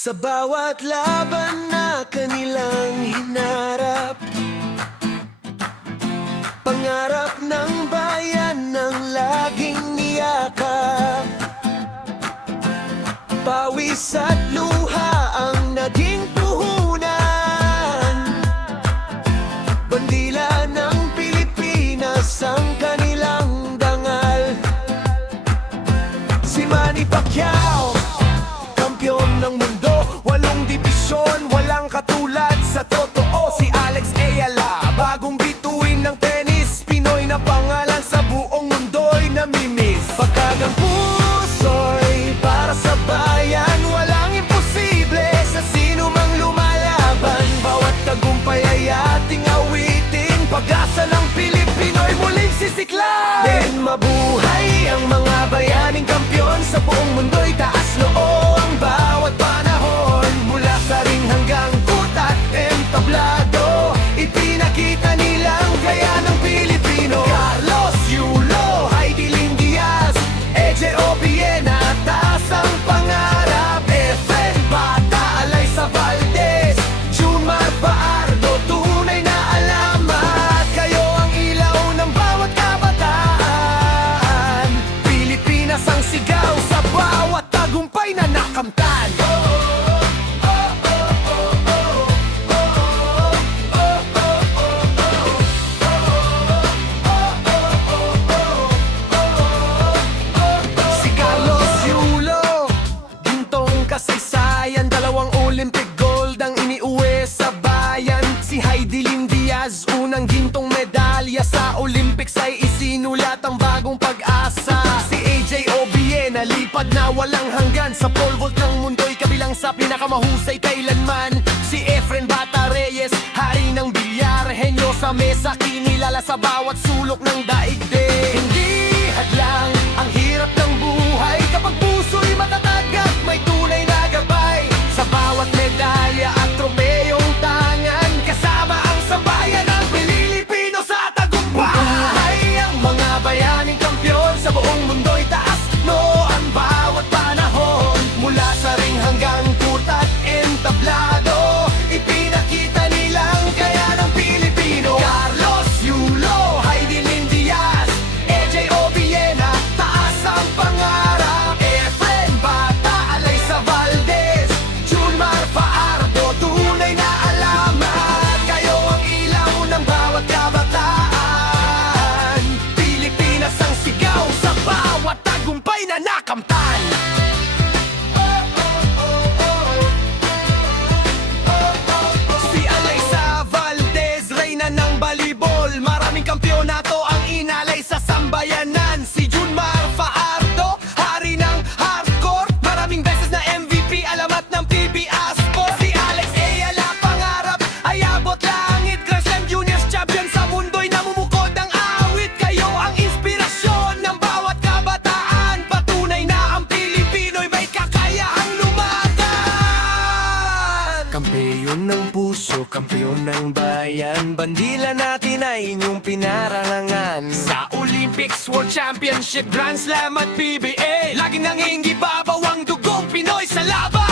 Sa bawat laban na kanilang hinarap, pangarap ng bayan ng laging niyakap. Pawis at luha ang naging puhunan, bandila ng Pilipinas ang kanilang dangal. Si Manny Pacquiao, kampiyon ng mundo, 8 dibisyon, walang katulad sa totoo. Si Alex Ayala, bagong bituin ng tennis, Pinoy na pangalan sa buong mundo'y namimiss. Pagkagang puso'y para sa bayan, walang imposible sa sino mang lumalaban. Bawat tagumpay ay ating awitin, pag-asa ng Pilipino'y muling sisiklan. Din mabuhay ang mga bayaning kampiyon, sa buong mundo'y taas noo ang bawat panahon. Mula sa ring hanggang kutat entablado, ipinakita nilang gaya ng Pilipino. Carlos Yulo, Heidelin Diaz, EJ Obiena, taas ang pangarap. Efren Bata, Alaysa Valdez, Jumar Faardo, tunay na alamat. Kayo ang ilaw ng bawat kabataan, Pilipinas ang sigaw sa bawat tagumpay na nakamtan. Si Carlos Yulo, gintong kasaysayan, 2 Olympic gold ang iniuwi sa bayan. Si Heidelin Diaz, unang gintong medalya sa Olympics, ay isinulat ang bagong pag-asa. Si EJ Obiena, lipad na walang hanggan, sa pole vault ng mundo'y kabilang sa pinakamahusay kailanman. Si Efren Bata Reyes, hari ng bilyar, henyo sa mesa, kinilala sa bawat sulok ng daigdig. Hindi hadlang ang hirap ng buhay kapag puso'y matatag at may tunay na gabay. Sa bawat medalya at tropeyong tangan, kasama ang sambayan ng Pilipino sa tagumpay. Ang mga bayaning kampiyon, sa buong mundo'y taas no ang bawat panahon. Mula sa ring hanggang kutat entablado, ipinakita nilang gaya ng Pilipino. Carlos Yulo, Heidelin Diaz, EJ Obiena, taas ang pangarap. Efren Bata, Alaysa Valdez, Junmar Faardo, tunay na alamat. Kayo ang ilaw ng bawat kabataan, Pilipinas ang sigaw sa bawat tagumpay na nakamtan. Si Alaysa Valdez, reyna ng balibol, maraming kampyonato ang inalay sa sambayanan. Si Junmar Faardo, hari ng hardcore, maraming beses na MVP, alamat ng PBA Sport. Si Alex Ayala, pangarap ay abot langit, Grand Slam Juniors champion, sa mundo'y namumukod ang awit. Kayo ang inspirasyon ng bawat kabataan, patunay na ang Pilipino'y may kakayahang lumaban. Kampeyon ng puso, kampeyon ng bayan, bandila natin ay inyong pinarangan. Sa Olympics, World Championship, Grand Slam at PBA, laging nangingibabaw ang dugong Pinoy sa laban.